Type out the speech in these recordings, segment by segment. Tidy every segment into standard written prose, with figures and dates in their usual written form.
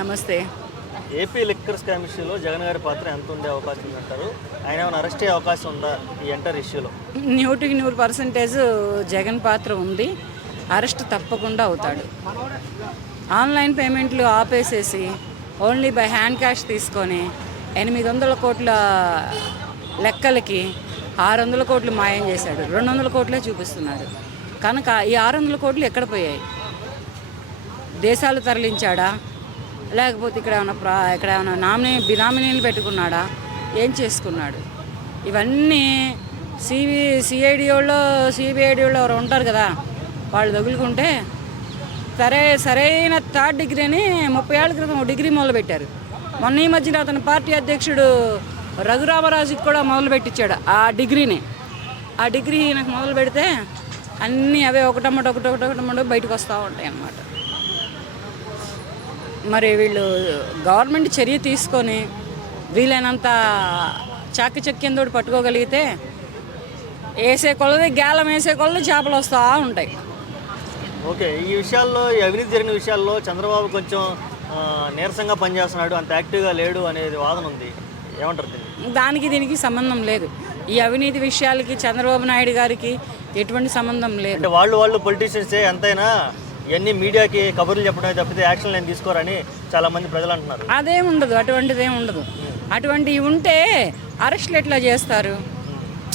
నమస్తే. AP liquor scam ఇష్యూలో జగన్ గారి పాత్ర ఎంత ఉండే అవకాశం ఉందంటారు? ఆయన ఏమైనా అరెస్ట్ అయ్యే అవకాశం ఉందా ఈ ఎంటర్ ఇష్యూలో? 100% జగన్ పాత్ర ఉంది. అరెస్ట్ తప్పకుండా అవుతాడు. ఆన్లైన్ పేమెంట్లు ఆపేసేసి ఓన్లీ బై హ్యాండ్ క్యాష్ తీసుకొని 800 కోట్ల లెక్కలకి 600 కోట్లు మాయం చేశాడు. 200 కోట్లే చూపిస్తున్నాడు. కనుక ఈ 600 కోట్లు ఎక్కడ పోయాయి? దేశాలు తరలించాడా, లేకపోతే ఇక్కడ ఏమైనా బినామీలు పెట్టుకున్నాడా, ఏం చేసుకున్నాడు? ఇవన్నీ సిఐడి వాళ్ళు ఎవరు ఉంటారు కదా, వాళ్ళు తగులుకుంటే సరైన థర్డ్ డిగ్రీని 30 ఏళ్ళ క్రితం డిగ్రీ మొదలుపెట్టారు. మొన్న ఈ మధ్యన అతని పార్టీ అధ్యక్షుడు రఘురామరాజుకి కూడా మొదలుపెట్టించాడు ఆ డిగ్రీని. ఆ డిగ్రీ నాకు మొదలు పెడితే అన్నీ అవే ఒకటమ్మట బయటకు వస్తూ ఉంటాయి అన్నమాట. మరి వీళ్ళు గవర్నమెంట్ చర్య తీసుకొని వీలైనంత చాకచక్యంతో పట్టుకోగలిగితే వేసే కొలది గేలం వేసే కొలది చేపలు వస్తూ ఉంటాయి. ఓకే, ఈ విషయాల్లో, ఈ అవినీతి జరిగిన విషయాల్లో చంద్రబాబు కొంచెం నీరసంగా పనిచేస్తున్నాడు, అంత యాక్టివ్గా లేడు అనేది వాదన ఉంది. ఏమంటారు దానికి దీనికి సంబంధం లేదు. ఈ అవినీతి విషయాలకి చంద్రబాబు నాయుడు గారికి ఎటువంటి సంబంధం లేదు. అంటే వాళ్ళు పొలిటీషియన్సే ఎంతైనా ఇవన్నీ మీడియాకి కబుర్లు చెప్పడమే తప్పితే యాక్షన్ నేను తీసుకోరని చాలామంది ప్రజలు అంటున్నారు. అదేముండదు, అటువంటిదేముండదు. అటువంటివి ఉంటే అరెస్టులు ఎట్లా చేస్తారు?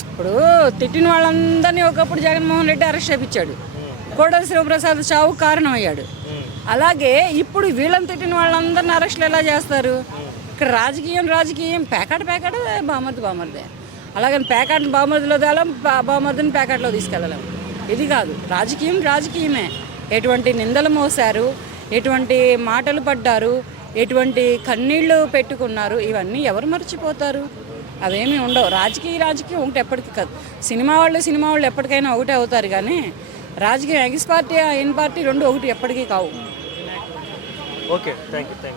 ఇప్పుడు తిట్టిన వాళ్ళందరినీ ఒకప్పుడు జగన్మోహన్ రెడ్డి అరెస్ట్ చేయించాడు. కోడల శివప్రసాద్ చావు కారణం అయ్యాడు. అలాగే ఇప్పుడు వీళ్ళని తిట్టిన వాళ్ళందరినీ అరెస్టులు ఎలా చేస్తారు? ఇక్కడ రాజకీయం ప్యాకెట్ బామర్దే. అలాగని ప్యాకెట్ని బామర్దిలో తేలాం, బామర్దిని ప్యాకెట్లో తీసుకెళ్ళలేం. ఇది కాదు, రాజకీయమే. ఎటువంటి నిందలు మోసారు, ఎటువంటి మాటలు పడ్డారు, ఎటువంటి కన్నీళ్లు పెట్టుకున్నారు, ఇవన్నీ ఎవరు మర్చిపోతారు? అవేమీ ఉండవు. రాజకీయం ఒకటి ఎప్పటికీ కాదు. సినిమా వాళ్ళు ఎప్పటికైనా ఒకటే అవుతారు, కానీ రాజకీయం ఎగ్స్ పార్టీ ఎన్ పార్టీ రెండు ఒకటి ఎప్పటికీ కావు. Okay, thank you.